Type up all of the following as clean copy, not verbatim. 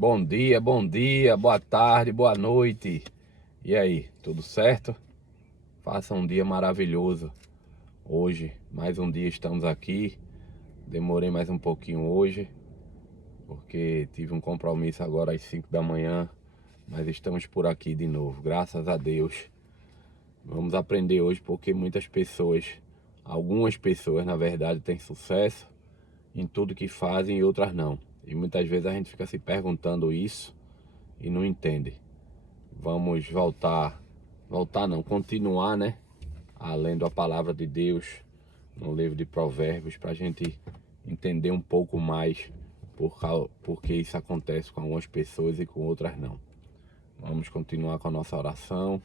Bom dia, boa tarde, boa noite. E aí, tudo certo? Faça um dia maravilhoso. Hoje, mais um dia estamos aqui. Demorei mais um pouquinho hoje, porque tive um compromisso agora às 5 da manhã, mas estamos por aqui de novo, graças a Deus. Vamos aprender hoje porque algumas pessoas na verdade têm sucesso em tudo que fazem e outras não. E muitas vezes a gente fica se perguntando isso e não entende. Vamos continuar, né? Lendo a palavra de Deus no livro de Provérbios para a gente entender um pouco mais porque isso acontece com algumas pessoas e com outras não. Vamos continuar com a nossa oração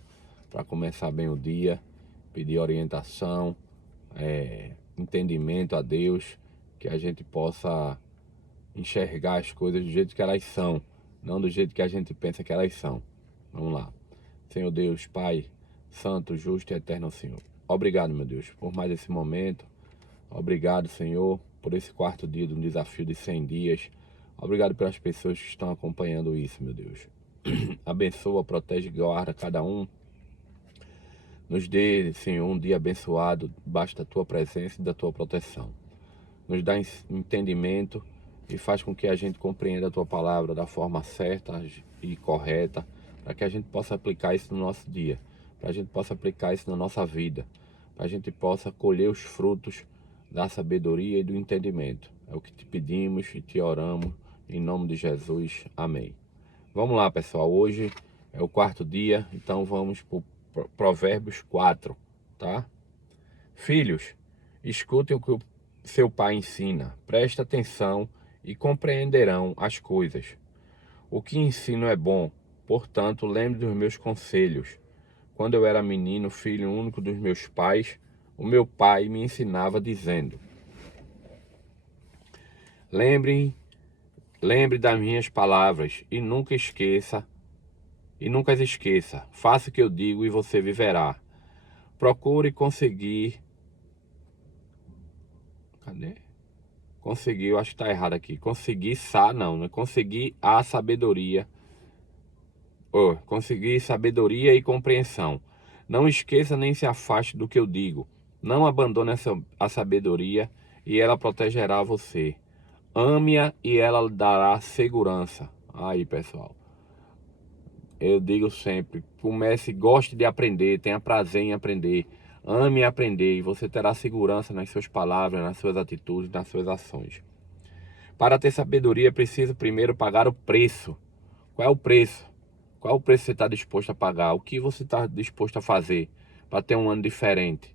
para começar bem o dia, pedir orientação, entendimento a Deus, que a gente possa enxergar as coisas do jeito que elas são, não do jeito que a gente pensa que elas são. Vamos lá. Senhor Deus, Pai, Santo, Justo e Eterno Senhor. Obrigado, meu Deus, por mais esse momento. Obrigado, Senhor, por esse quarto dia do desafio de 100 dias. Obrigado pelas pessoas que estão acompanhando isso, meu Deus. Abençoa, protege e guarda cada um. Nos dê, Senhor, um dia abençoado, debaixo da Tua presença e da Tua proteção. Nos dá entendimento e faz com que a gente compreenda a Tua palavra da forma certa e correta, para que a gente possa aplicar isso no nosso dia, para a gente possa aplicar isso na nossa vida, para a gente possa colher os frutos da sabedoria e do entendimento. É o que te pedimos e te oramos, em nome de Jesus. Amém. Vamos lá, pessoal. Hoje é o quarto dia, então vamos para o Provérbios 4, tá? Filhos, escutem o que o seu pai ensina, preste atenção e compreenderão as coisas. O que ensino é bom, portanto, lembre dos meus conselhos. Quando eu era menino, filho único dos meus pais, o meu pai me ensinava dizendo: Lembre das minhas palavras e nunca as esqueça. Faça o que eu digo e você viverá. Procure conseguir. Cadê? Conseguir, eu acho que está errado aqui. Conseguir a sabedoria. Conseguir sabedoria e compreensão. Não esqueça nem se afaste do que eu digo. Não abandone a sabedoria e ela protegerá você. Ame-a e ela lhe dará segurança. Aí, pessoal. Eu digo sempre, goste de aprender, tenha prazer em aprender, ame aprender e você terá segurança nas suas palavras, nas suas atitudes, nas suas ações. Para ter sabedoria, é preciso primeiro pagar o preço. Qual é o preço? Qual é o preço que você está disposto a pagar? O que você está disposto a fazer para ter um ano diferente?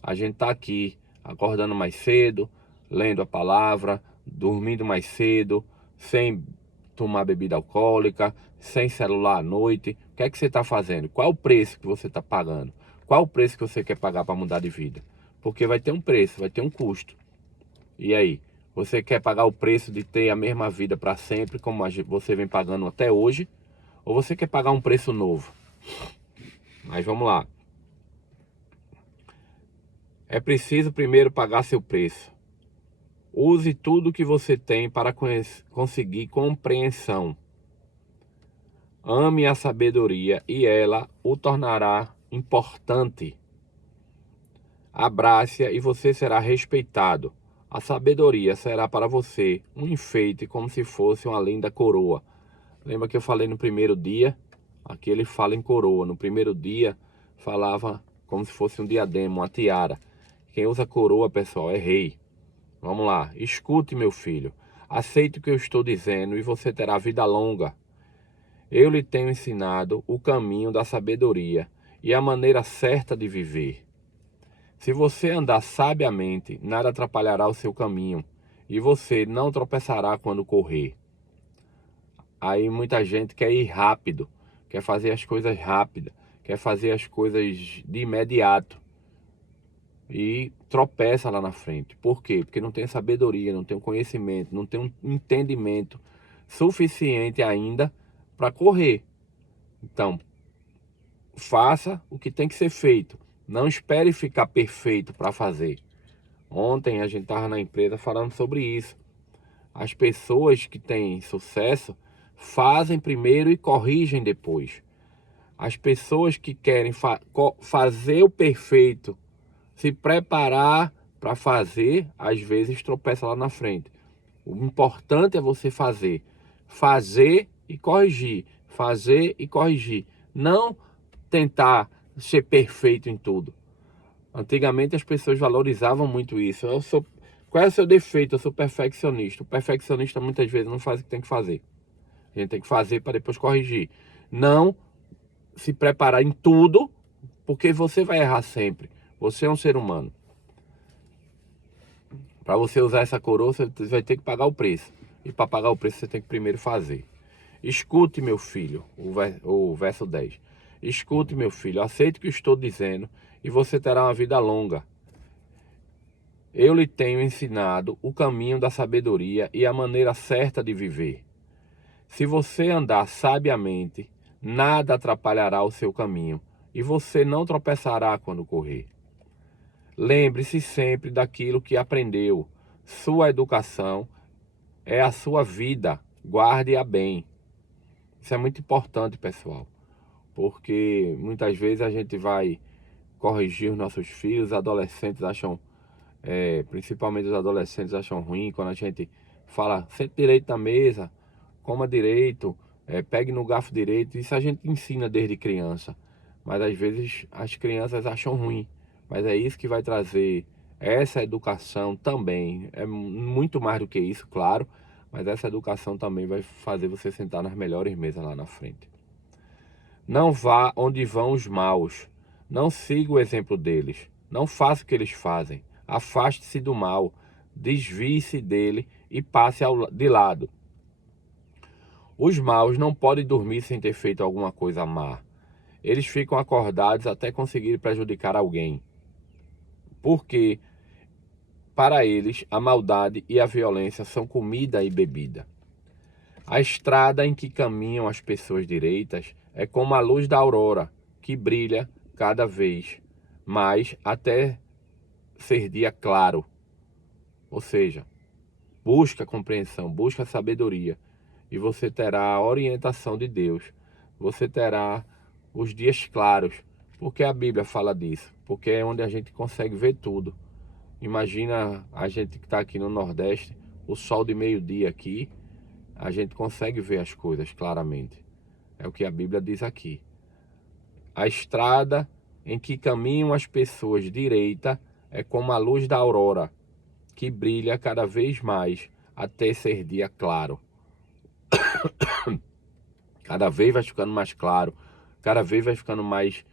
A gente está aqui acordando mais cedo, lendo a palavra, dormindo mais cedo, sem tomar bebida alcoólica, sem celular à noite. O que é que você está fazendo? Qual é o preço que você está pagando? Qual é o preço que você quer pagar para mudar de vida? Porque vai ter um preço, vai ter um custo. E aí? Você quer pagar o preço de ter a mesma vida para sempre, como você vem pagando até hoje? Ou você quer pagar um preço novo? Mas vamos lá. É preciso primeiro pagar seu preço. Use tudo que você tem para conseguir compreensão. Ame a sabedoria e ela o tornará importante. Abrace-a e você será respeitado. A sabedoria será para você um enfeite como se fosse uma linda coroa. Lembra que eu falei no primeiro dia? Aqui ele fala em coroa. No primeiro dia falava como se fosse um diadema, uma tiara. Quem usa coroa, pessoal, é rei. Vamos lá. Escute, meu filho. Aceite o que eu estou dizendo e você terá vida longa. Eu lhe tenho ensinado o caminho da sabedoria e a maneira certa de viver. Se você andar sabiamente, nada atrapalhará o seu caminho e você não tropeçará quando correr. Aí muita gente quer ir rápido, quer fazer as coisas rápidas, quer fazer as coisas de imediato e tropeça lá na frente. Por quê? Porque não tem sabedoria, não tem um conhecimento, não tem um entendimento suficiente ainda para correr. Então, faça o que tem que ser feito. Não espere ficar perfeito para fazer. Ontem a gente estava na empresa falando sobre isso. As pessoas que têm sucesso fazem primeiro e corrigem depois. As pessoas que querem fazer o perfeito, se preparar para fazer, às vezes tropeça lá na frente. O importante é você fazer. Fazer e corrigir. Fazer e corrigir. Não tentar ser perfeito em tudo. Antigamente as pessoas valorizavam muito isso. Qual é o seu defeito? Eu sou perfeccionista. O perfeccionista muitas vezes não faz o que tem que fazer. A gente tem que fazer para depois corrigir. Não se preparar em tudo, porque você vai errar sempre. Você é um ser humano. Para você usar essa coroa, você vai ter que pagar o preço. E para pagar o preço, você tem que primeiro fazer. Escute, meu filho, o verso 10. Escute, meu filho, aceite o que estou dizendo e você terá uma vida longa. Eu lhe tenho ensinado o caminho da sabedoria e a maneira certa de viver. Se você andar sabiamente, nada atrapalhará o seu caminho e você não tropeçará quando correr. Lembre-se sempre daquilo que aprendeu. Sua educação é a sua vida. Guarde-a bem. Isso é muito importante, pessoal, porque muitas vezes a gente vai corrigir os nossos filhos, os adolescentes acham, principalmente os adolescentes acham ruim quando a gente fala, sente direito na mesa, coma direito, pegue no garfo direito. Isso a gente ensina desde criança, mas às vezes as crianças acham ruim. Mas é isso que vai trazer essa educação também. É muito mais do que isso, claro, mas essa educação também vai fazer você sentar nas melhores mesas lá na frente. Não vá onde vão os maus. Não siga o exemplo deles. Não faça o que eles fazem. Afaste-se do mal. Desvie-se dele e passe de lado. Os maus não podem dormir sem ter feito alguma coisa má. Eles ficam acordados até conseguir prejudicar alguém. Porque, para eles, a maldade e a violência são comida e bebida. A estrada em que caminham as pessoas direitas é como a luz da aurora, que brilha cada vez mais até ser dia claro. Ou seja, busca compreensão, busca sabedoria, e você terá a orientação de Deus. Você terá os dias claros. Porque a Bíblia fala disso? Porque é onde a gente consegue ver tudo. Imagina a gente que está aqui no Nordeste, o sol de meio-dia aqui, a gente consegue ver as coisas claramente. É o que a Bíblia diz aqui. A estrada em que caminham as pessoas direita é como a luz da aurora, que brilha cada vez mais até ser dia claro. Cada vez vai ficando mais claro, cada vez vai ficando mais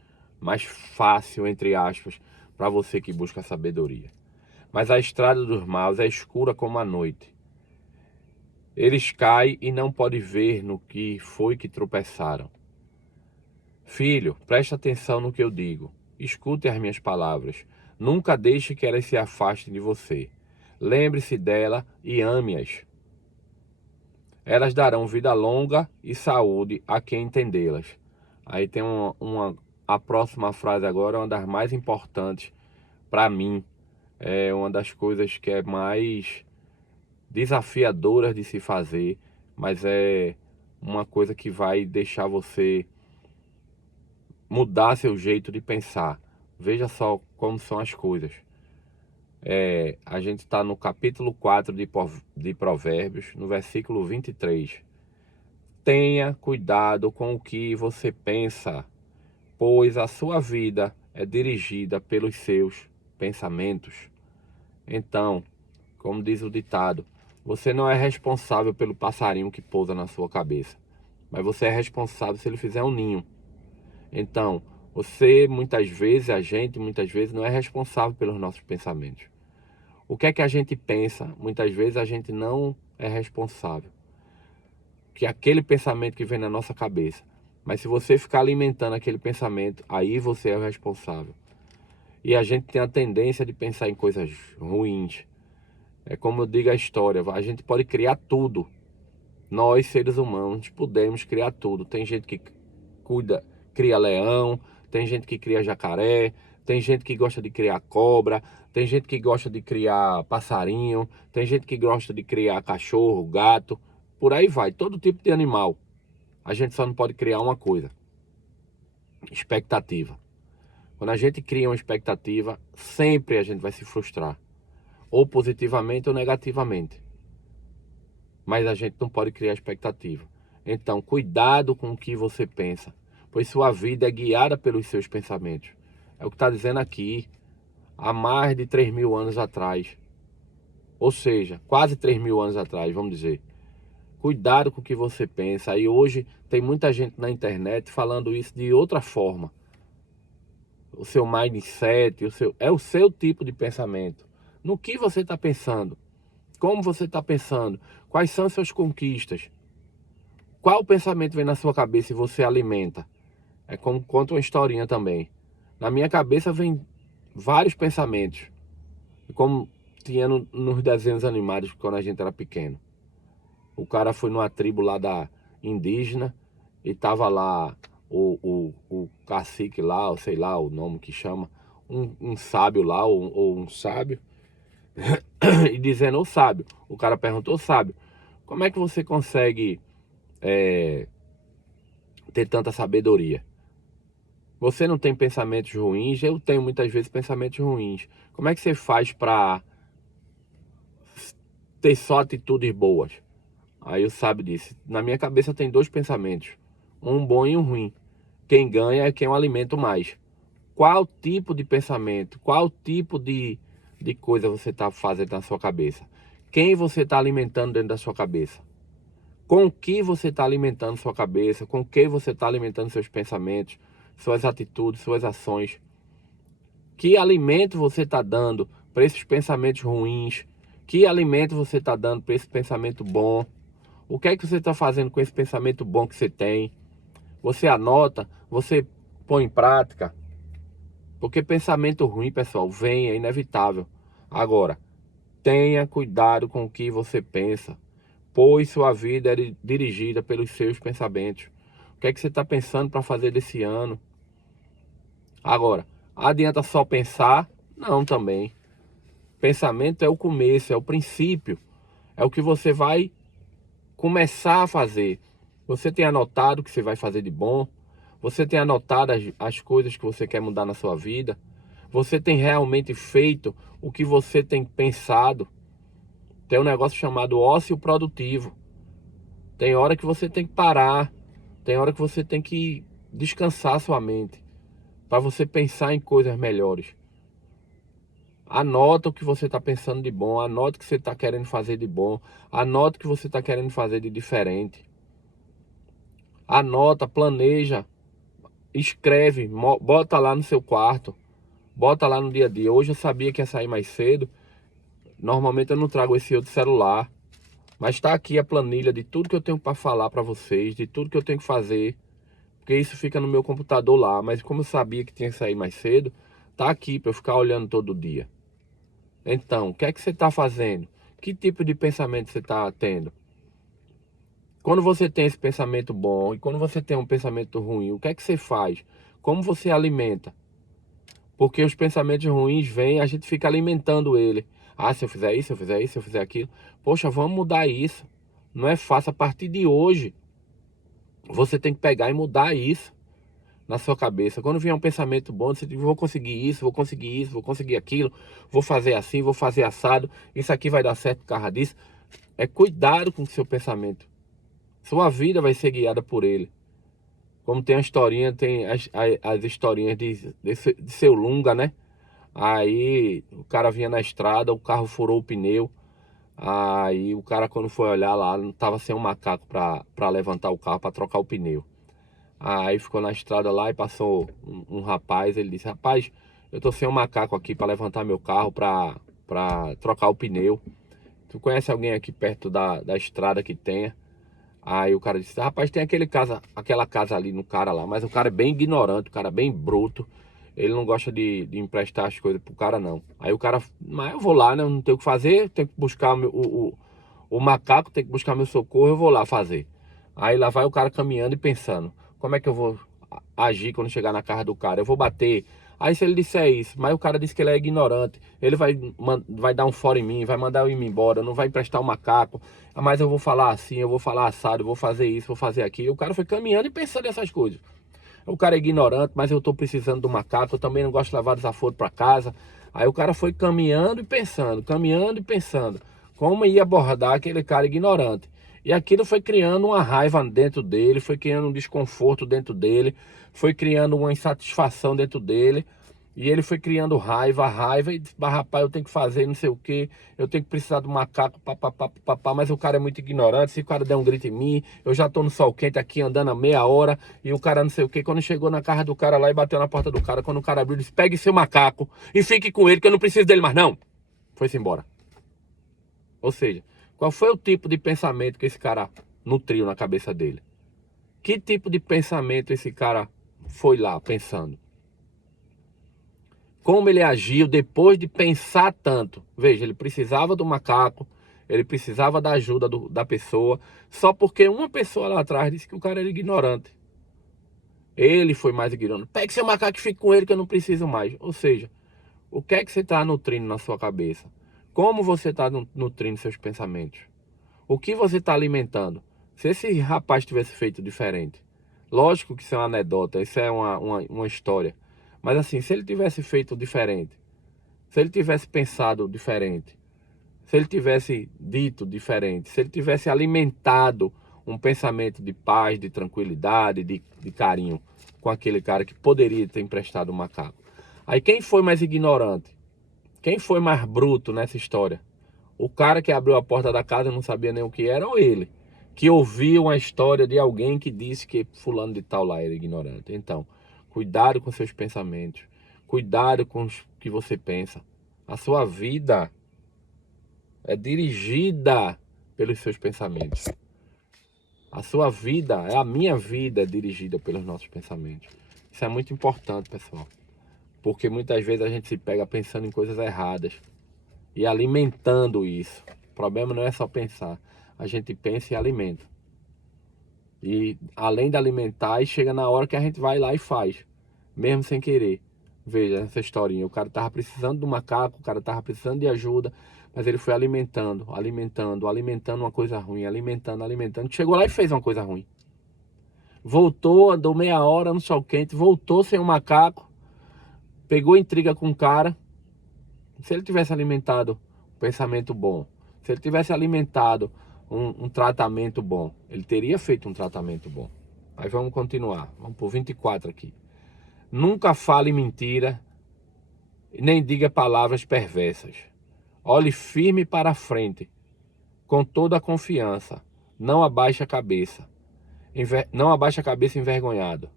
fácil, entre aspas, para você que busca sabedoria. Mas a estrada dos maus é escura como a noite. Eles caem e não podem ver no que foi que tropeçaram. Filho, preste atenção no que eu digo. Escute as minhas palavras. Nunca deixe que elas se afastem de você. Lembre-se dela e ame-as. Elas darão vida longa e saúde a quem entendê-las. Aí tem a próxima frase agora, uma das mais importantes para mim. É uma das coisas que é mais desafiadoras de se fazer, mas é uma coisa que vai deixar você mudar seu jeito de pensar. Veja só como são as coisas. A gente está no capítulo 4 de Provérbios, no versículo 23. Tenha cuidado com o que você pensa, pois a sua vida é dirigida pelos seus pensamentos. Então, como diz o ditado, você não é responsável pelo passarinho que pousa na sua cabeça, mas você é responsável se ele fizer um ninho. Então, a gente muitas vezes não é responsável pelos nossos pensamentos. O que é que a gente pensa? Muitas vezes a gente não é responsável. Que é aquele pensamento que vem na nossa cabeça. Mas se você ficar alimentando aquele pensamento, aí você é o responsável. E a gente tem a tendência de pensar em coisas ruins. É como eu digo a história, a gente pode criar tudo. Nós, seres humanos, podemos criar tudo. Tem gente que cria leão, tem gente que cria jacaré, tem gente que gosta de criar cobra, tem gente que gosta de criar passarinho, tem gente que gosta de criar cachorro, gato. por aí vai, todo tipo de animal. A gente só não pode criar uma coisa: expectativa. Quando a gente cria uma expectativa, sempre a gente vai se frustrar, ou positivamente ou negativamente. Mas a gente não pode criar expectativa. Então, cuidado com o que você pensa, pois sua vida é guiada pelos seus pensamentos. É o que está dizendo aqui, há mais de 3.000 anos atrás. Ou seja, quase 3.000 anos atrás, vamos dizer. Cuidado com o que você pensa. E hoje tem muita gente na internet falando isso de outra forma. O seu mindset, é o seu tipo de pensamento. No que você está pensando? Como você está pensando? Quais são as suas conquistas? Qual pensamento vem na sua cabeça e você alimenta? É como conta uma historinha também. Na minha cabeça vem vários pensamentos. Como tinha nos desenhos animados quando a gente era pequeno. O cara foi numa tribo lá da indígena e tava lá o cacique lá, ou sei lá o nome que chama, um sábio lá, ou um sábio, e dizendo: ô sábio, o cara perguntou: sábio, como é que você consegue ter tanta sabedoria? Você não tem pensamentos ruins? Eu tenho muitas vezes pensamentos ruins. Como é que você faz para ter só atitudes boas? Aí o sábio disse: na minha cabeça tem dois pensamentos, um bom e um ruim. Quem ganha é quem eu alimento mais. Qual tipo de pensamento, qual tipo de coisa você está fazendo na sua cabeça? Quem você está alimentando dentro da sua cabeça? Com o que você está alimentando sua cabeça? Com o que você está alimentando seus pensamentos, suas atitudes, suas ações? Que alimento você está dando para esses pensamentos ruins? Que alimento você está dando para esse pensamento bom? O que é que você está fazendo com esse pensamento bom que você tem? Você anota? Você põe em prática? Porque pensamento ruim, pessoal, vem, é inevitável. Agora, tenha cuidado com o que você pensa, pois sua vida é dirigida pelos seus pensamentos. O que é que você está pensando para fazer desse ano? Agora, adianta só pensar? Não, também. Pensamento é o começo, é o princípio, é o que você vai começar a fazer. Você tem anotado o que você vai fazer de bom? Você tem anotado as coisas que você quer mudar na sua vida? Você tem realmente feito o que você tem pensado? Tem um negócio chamado ócio produtivo. Tem hora que você tem que parar. Tem hora que você tem que descansar sua mente, para você pensar em coisas melhores. Anota o que você está pensando de bom. Anota o que você está querendo fazer de bom. Anota o que você está querendo fazer de diferente. Anota, planeja, escreve, bota lá no seu quarto, bota lá no dia a dia. Hoje eu sabia que ia sair mais cedo. Normalmente eu não trago esse outro celular, mas está aqui a planilha de tudo que eu tenho para falar para vocês, de tudo que eu tenho que fazer, porque isso fica no meu computador lá. Mas como eu sabia que tinha que sair mais cedo, tá aqui para eu ficar olhando todo dia. Então, o que é que você está fazendo? Que tipo de pensamento você está tendo? Quando você tem esse pensamento bom e quando você tem um pensamento ruim, o que é que você faz? Como você alimenta? Porque os pensamentos ruins vêm, a gente fica alimentando ele. Ah, se eu fizer isso, se eu fizer isso, se eu fizer aquilo. Poxa, vamos mudar isso. Não é fácil. A partir de hoje, você tem que pegar e mudar isso na sua cabeça. Quando vier um pensamento bom, você diz: vou conseguir isso, vou conseguir isso, vou conseguir aquilo, vou fazer assim, vou fazer assado, isso aqui vai dar certo por causa disso. É cuidado com o seu pensamento. Sua vida vai ser guiada por ele. Como tem a historinha, tem as historinhas de seu Lunga, né? Aí o cara vinha na estrada, o carro furou o pneu. Aí o cara, quando foi olhar lá, não tava sem um macaco para levantar o carro, para trocar o pneu. Aí ficou na estrada lá e passou um rapaz. Ele disse: rapaz, eu tô sem um macaco aqui para levantar meu carro, para trocar o pneu. Tu conhece alguém aqui perto da estrada que tenha? Aí o cara disse: rapaz, tem aquela casa ali no cara lá. Mas o cara é bem ignorante, o cara é bem bruto. Ele não gosta de emprestar as coisas pro cara, não. Aí o cara: mas eu vou lá, né? Eu não tenho o que fazer, tenho que buscar o macaco, tenho que buscar meu socorro, eu vou lá fazer. Aí lá vai o cara caminhando e pensando: como é que eu vou agir quando chegar na casa do cara? Eu vou bater Aí se ele disser isso, mas o cara disse que ele é ignorante, ele vai dar um fora em mim, vai mandar eu ir embora, não vai emprestar o macaco, mas eu vou falar assim, eu vou falar assado, eu vou fazer isso, vou fazer aquilo. O cara foi caminhando e pensando nessas coisas. O cara é ignorante, mas eu tô precisando do macaco, eu também não gosto de levar desaforo para casa. Aí o cara foi caminhando e pensando, como ia abordar aquele cara ignorante. E aquilo foi criando uma raiva dentro dele, foi criando um desconforto dentro dele, foi criando uma insatisfação dentro dele. E ele foi criando raiva, e disse, rapaz, eu tenho que fazer não sei o que, eu tenho que precisar do macaco, papapá, mas o cara é muito ignorante, se o cara der um grito em mim, eu já tô no sol quente aqui andando há meia hora, e o cara não sei o que, quando chegou na casa do cara lá e bateu na porta do cara, quando o cara abriu, ele disse, pegue seu macaco e fique com ele, que eu não preciso dele mais não. Foi-se embora. Ou seja, qual foi o tipo de pensamento que esse cara nutriu na cabeça dele? Que tipo de pensamento esse cara foi lá pensando? Como ele agiu depois de pensar tanto. Veja, ele precisava do macaco, ele precisava da ajuda da pessoa, só porque uma pessoa lá atrás disse que o cara era ignorante. Ele foi mais ignorante. Pegue seu macaco e fique com ele que eu não preciso mais. Ou seja, o que é que você está nutrindo na sua cabeça? Como você está nutrindo seus pensamentos? O que você está alimentando? Se esse rapaz tivesse feito diferente, lógico que isso é uma anedota, isso é uma história. Mas assim, se ele tivesse feito diferente, se ele tivesse pensado diferente, se ele tivesse dito diferente, se ele tivesse alimentado um pensamento de paz, de tranquilidade, de carinho com aquele cara que poderia ter emprestado o macaco. Aí quem foi mais ignorante? Quem foi mais bruto nessa história? O cara que abriu a porta da casa e não sabia nem o que era, ou ele? Que ouviu uma história de alguém que disse que fulano de tal lá era ignorante. Então, cuidado com seus pensamentos. Cuidado com o que você pensa. A sua vida é dirigida pelos seus pensamentos. A sua vida, a minha vida é dirigida pelos nossos pensamentos. Isso é muito importante, pessoal. Porque muitas vezes a gente se pega pensando em coisas erradas e alimentando isso. O problema não é só pensar. A gente pensa e alimenta. E além de alimentar, chega na hora que a gente vai lá e faz. Mesmo sem querer. Veja essa historinha. O cara tava precisando do macaco, o cara tava precisando de ajuda, mas ele foi alimentando uma coisa ruim, alimentando. Chegou lá e fez uma coisa ruim. Voltou, andou meia hora no sol quente, voltou sem o macaco, pegou intriga com o cara. Se ele tivesse alimentado um pensamento bom, se ele tivesse alimentado um tratamento bom, ele teria feito um tratamento bom. Aí vamos continuar, vamos por 24 aqui. Nunca fale mentira, nem diga palavras perversas. Olhe firme para a frente, com toda a confiança. Não abaixe a cabeça. Não abaixe a cabeça envergonhado.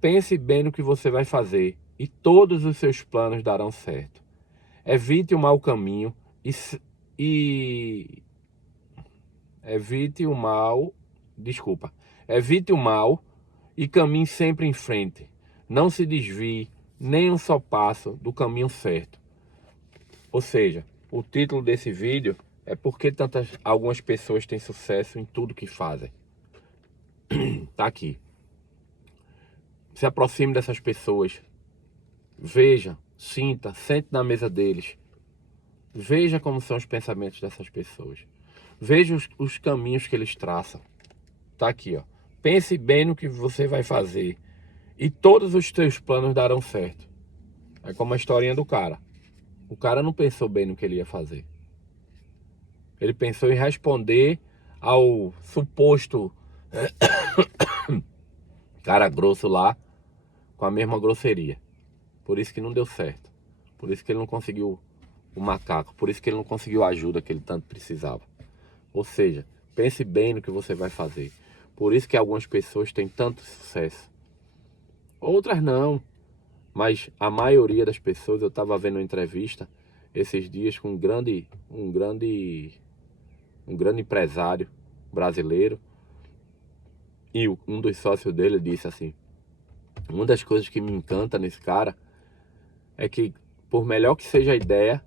Pense bem no que você vai fazer e todos os seus planos darão certo. Evite o mau caminho evite o mal, evite o mal e caminhe sempre em frente. Não se desvie nem um só passo do caminho certo. Ou seja, o título desse vídeo é porque algumas pessoas têm sucesso em tudo que fazem. Tá aqui. Se aproxime dessas pessoas. Veja, sinta, sente na mesa deles. Veja como são os pensamentos dessas pessoas. Veja os caminhos que eles traçam. Tá aqui, ó. Pense bem no que você vai fazer e todos os teus planos darão certo. É como a historinha do cara. O cara não pensou bem no que ele ia fazer. Ele pensou em responder ao suposto cara grosso lá com a mesma grosseria. Por isso que não deu certo. Por isso que ele não conseguiu o macaco. Por isso que ele não conseguiu a ajuda que ele tanto precisava. Ou seja, pense bem no que você vai fazer. Por isso que algumas pessoas têm tanto sucesso. Outras não. Mas a maioria das pessoas, eu estava vendo uma entrevista esses dias com um grande empresário brasileiro. E um dos sócios dele disse assim: uma das coisas que me encanta nesse cara é que, por melhor que seja a ideia,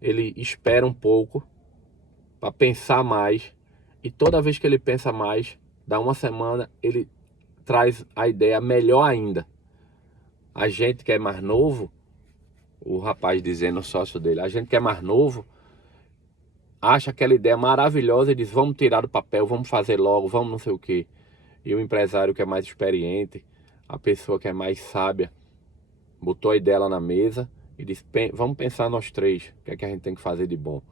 ele espera um pouco para pensar mais. E toda vez que ele pensa mais, dá uma semana, ele traz a ideia melhor ainda. A gente que é mais novo, o rapaz dizendo, o sócio dele, a gente que é mais novo, acha aquela ideia maravilhosa e diz, vamos tirar do papel, vamos fazer logo, vamos não sei o quê. E o empresário que é mais experiente, a pessoa que é mais sábia, botou a ideia lá na mesa e disse, vamos pensar nós três, o que é que a gente tem que fazer de bom.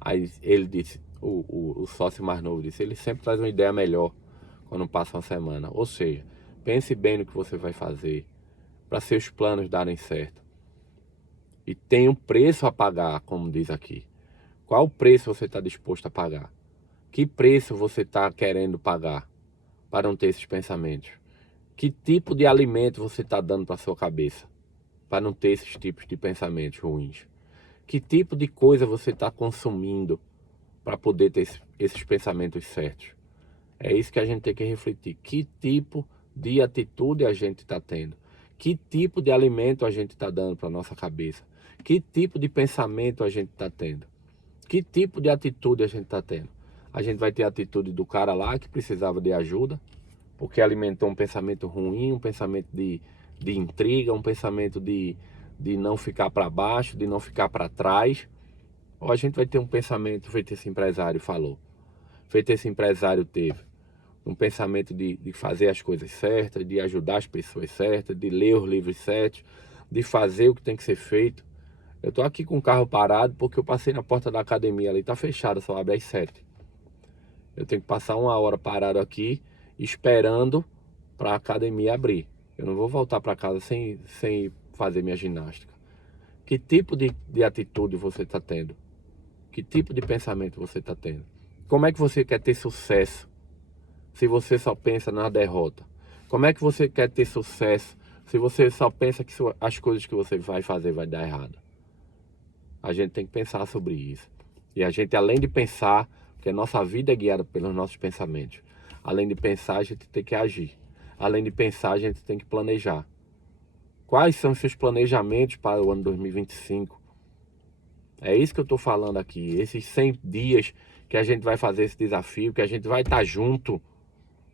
Aí ele disse, o sócio mais novo disse, ele sempre traz uma ideia melhor quando passa uma semana. Ou seja, pense bem no que você vai fazer para seus planos darem certo. E tem um preço a pagar, como diz aqui. Qual o preço você está disposto a pagar? Que preço você está querendo pagar para não ter esses pensamentos? Que tipo de alimento você está dando para a sua cabeça para não ter esses tipos de pensamentos ruins? Que tipo de coisa você está consumindo para poder ter esses pensamentos certos? É isso que a gente tem que refletir. Que tipo de atitude a gente está tendo? Que tipo de alimento a gente está dando para a nossa cabeça? Que tipo de pensamento a gente está tendo? Que tipo de atitude a gente está tendo? A gente vai ter a atitude do cara lá que precisava de ajuda, porque alimentou um pensamento ruim, um pensamento de intriga, um pensamento de não ficar para baixo, de não ficar para trás. Ou a gente vai ter um pensamento, feito esse empresário falou, feito esse empresário teve, um pensamento de fazer as coisas certas, de ajudar as pessoas certas, de ler os livros certos, de fazer o que tem que ser feito. Eu tô aqui com o carro parado porque eu passei na porta da academia ali, tá fechada, só abre às 7. Eu tenho que passar 1 hora parado aqui, esperando para a academia abrir. Eu não vou voltar para casa sem fazer minha ginástica. Que tipo de atitude você está tendo? Que tipo de pensamento você está tendo? Como é que você quer ter sucesso se você só pensa na derrota? Como é que você quer ter sucesso se você só pensa que as coisas que você vai fazer vai dar errado? A gente tem que pensar sobre isso. E a gente, além de pensar, porque a nossa vida é guiada pelos nossos pensamentos. Além de pensar, a gente tem que agir. Além de pensar, a gente tem que planejar. Quais são os seus planejamentos para o ano 2025? É isso que eu estou falando aqui. Esses 100 dias que a gente vai fazer esse desafio, que a gente vai estar junto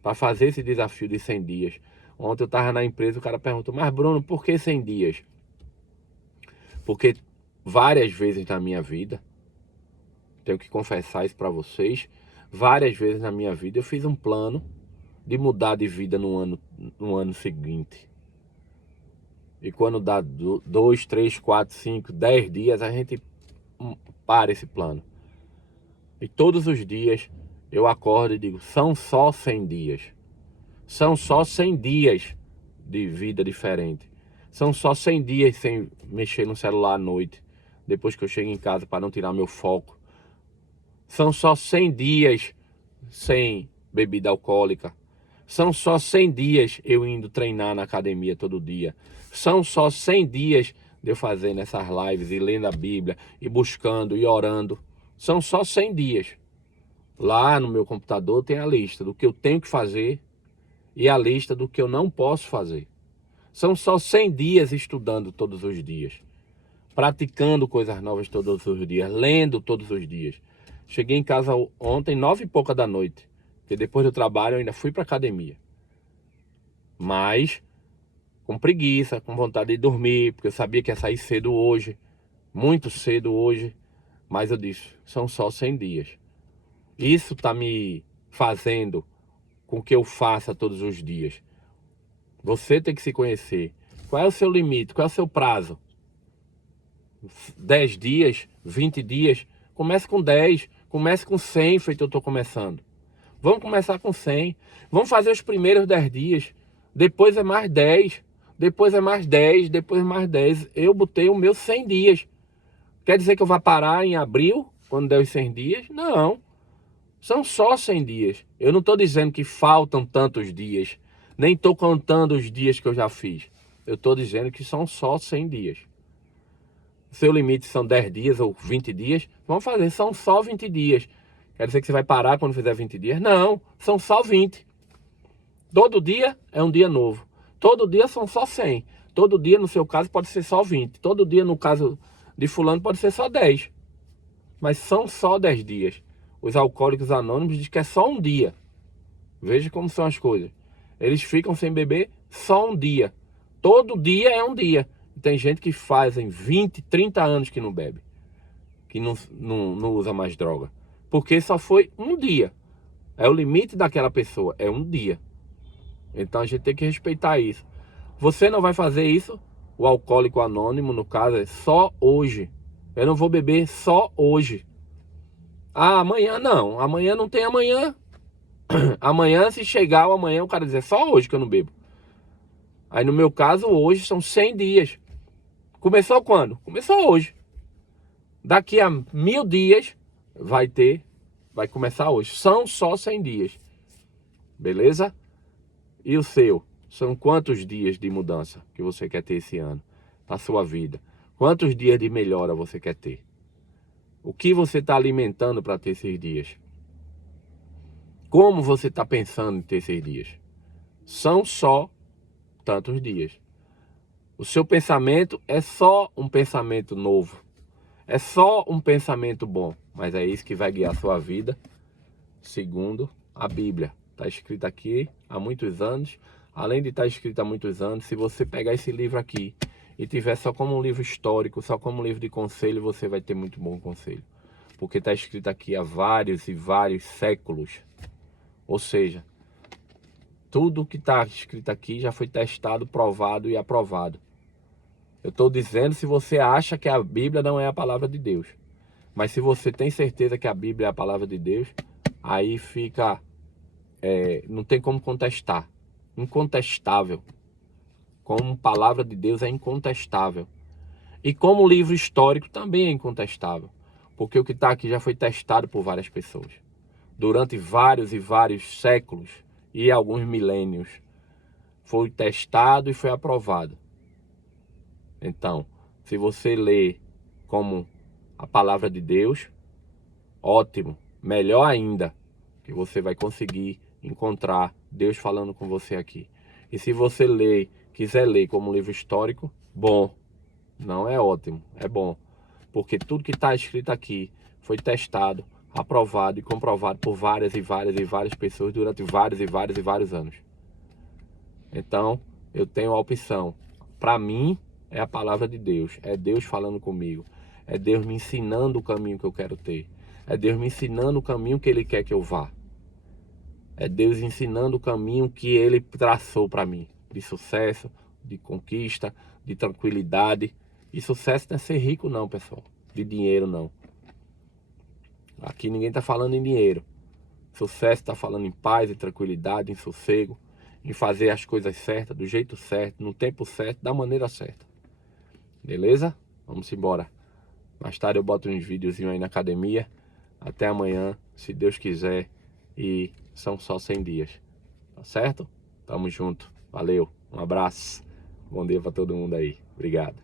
para fazer esse desafio de 100 dias. Ontem eu estava na empresa, o cara perguntou, mas Bruno, por que 100 dias? Porque várias vezes na minha vida, tenho que confessar isso para vocês, várias vezes na minha vida eu fiz um plano de mudar de vida no ano seguinte. E quando dá 2, 3, 4, 5, 10 dias, a gente para esse plano. E todos os dias eu acordo e digo, são só 100 dias. São só 100 dias de vida diferente. São só 100 dias sem mexer no celular à noite, depois que eu chego em casa, para não tirar meu foco. São só 100 dias sem bebida alcoólica. São só 100 dias eu indo treinar na academia todo dia. São só 100 dias de eu fazendo essas lives e lendo a Bíblia e buscando e orando. São só 100 dias. Lá no meu computador tem a lista do que eu tenho que fazer e a lista do que eu não posso fazer. São só 100 dias estudando todos os dias, praticando coisas novas todos os dias, lendo todos os dias. Cheguei em casa ontem, 9h pouca da noite, porque depois do trabalho eu ainda fui para academia. Mas com preguiça, com vontade de dormir, porque eu sabia que ia sair cedo hoje, muito cedo hoje. Mas eu disse, são só 100 dias. Isso está me fazendo com que eu faça todos os dias. Você tem que se conhecer. Qual é o seu limite? Qual é o seu prazo? 10 dias? 20 dias? Comece com 10. Comece com 100, feito eu estou começando. Vamos começar com 100. Vamos fazer os primeiros 10 dias. Depois é mais 10. Depois é mais 10. Depois é mais 10. Eu botei o meu 100 dias. Quer dizer que eu vou parar em abril, quando der os 100 dias? Não. São só 100 dias. Eu não estou dizendo que faltam tantos dias. Nem estou contando os dias que eu já fiz. Eu estou dizendo que são só 100 dias. Seu limite são 10 dias ou 20 dias. Vamos fazer, são só 20 dias. Quer dizer que você vai parar quando fizer 20 dias? Não, são só 20. Todo dia é um dia novo. Todo dia são só 100. Todo dia, no seu caso, pode ser só 20. Todo dia, no caso de fulano, pode ser só 10. Mas são só 10 dias. Os alcoólicos anônimos dizem que é só um dia. Veja como são as coisas. Eles ficam sem beber só um dia. Todo dia é um dia. Tem gente que fazem 20, 30 anos que não bebe, que não usa mais droga, porque só foi um dia. É o limite daquela pessoa, é um dia. Então a gente tem que respeitar isso. Você não vai fazer isso, o alcoólico anônimo, no caso, é só hoje. Eu não vou beber só hoje. Ah, amanhã não. Amanhã não tem amanhã. Amanhã, se chegar o amanhã, o cara diz, é só hoje que eu não bebo. Aí no meu caso, hoje são 100 dias. Começou quando? Começou hoje. Daqui a 1000 dias vai começar hoje. São só 100 dias. Beleza? E o seu? São quantos dias de mudança que você quer ter esse ano na sua vida? Quantos dias de melhora você quer ter? O que você está alimentando para ter esses dias? Como você está pensando em ter esses dias? São só tantos dias. O seu pensamento é só um pensamento novo. É só um pensamento bom. Mas é isso que vai guiar a sua vida, segundo a Bíblia. Está escrito aqui há muitos anos. Além de estar escrito há muitos anos, se você pegar esse livro aqui e tiver só como um livro histórico, só como um livro de conselho, você vai ter muito bom conselho. Porque está escrito aqui há vários e vários séculos. Ou seja, tudo que está escrito aqui já foi testado, provado e aprovado. Eu estou dizendo se você acha que a Bíblia não é a palavra de Deus. Mas se você tem certeza que a Bíblia é a palavra de Deus, aí fica... não tem como contestar. Incontestável. Como palavra de Deus é incontestável. E como livro histórico também é incontestável. Porque o que está aqui já foi testado por várias pessoas. Durante vários e vários séculos e alguns milênios. Foi testado e foi aprovado. Então, se você lê como a palavra de Deus, ótimo. Melhor ainda, que você vai conseguir encontrar Deus falando com você aqui. E se você quiser ler como livro histórico, bom. Não é ótimo, é bom. Porque tudo que está escrito aqui foi testado, aprovado e comprovado por várias e várias e várias pessoas durante vários e vários e vários anos. Então, eu tenho a opção. Para mim, é a palavra de Deus. É Deus falando comigo. É Deus me ensinando o caminho que eu quero ter. É Deus me ensinando o caminho que Ele quer que eu vá. É Deus ensinando o caminho que Ele traçou para mim. De sucesso, de conquista, de tranquilidade. E sucesso não é ser rico não, pessoal. De dinheiro não. Aqui ninguém está falando em dinheiro. Sucesso está falando em paz e tranquilidade, em sossego, em fazer as coisas certas, do jeito certo, no tempo certo, da maneira certa. Beleza? Vamos embora. Mais tarde eu boto uns videozinhos aí na academia. Até amanhã, se Deus quiser. E são só 100 dias. Tá certo? Tamo junto. Valeu. Um abraço. Bom dia pra todo mundo aí. Obrigado.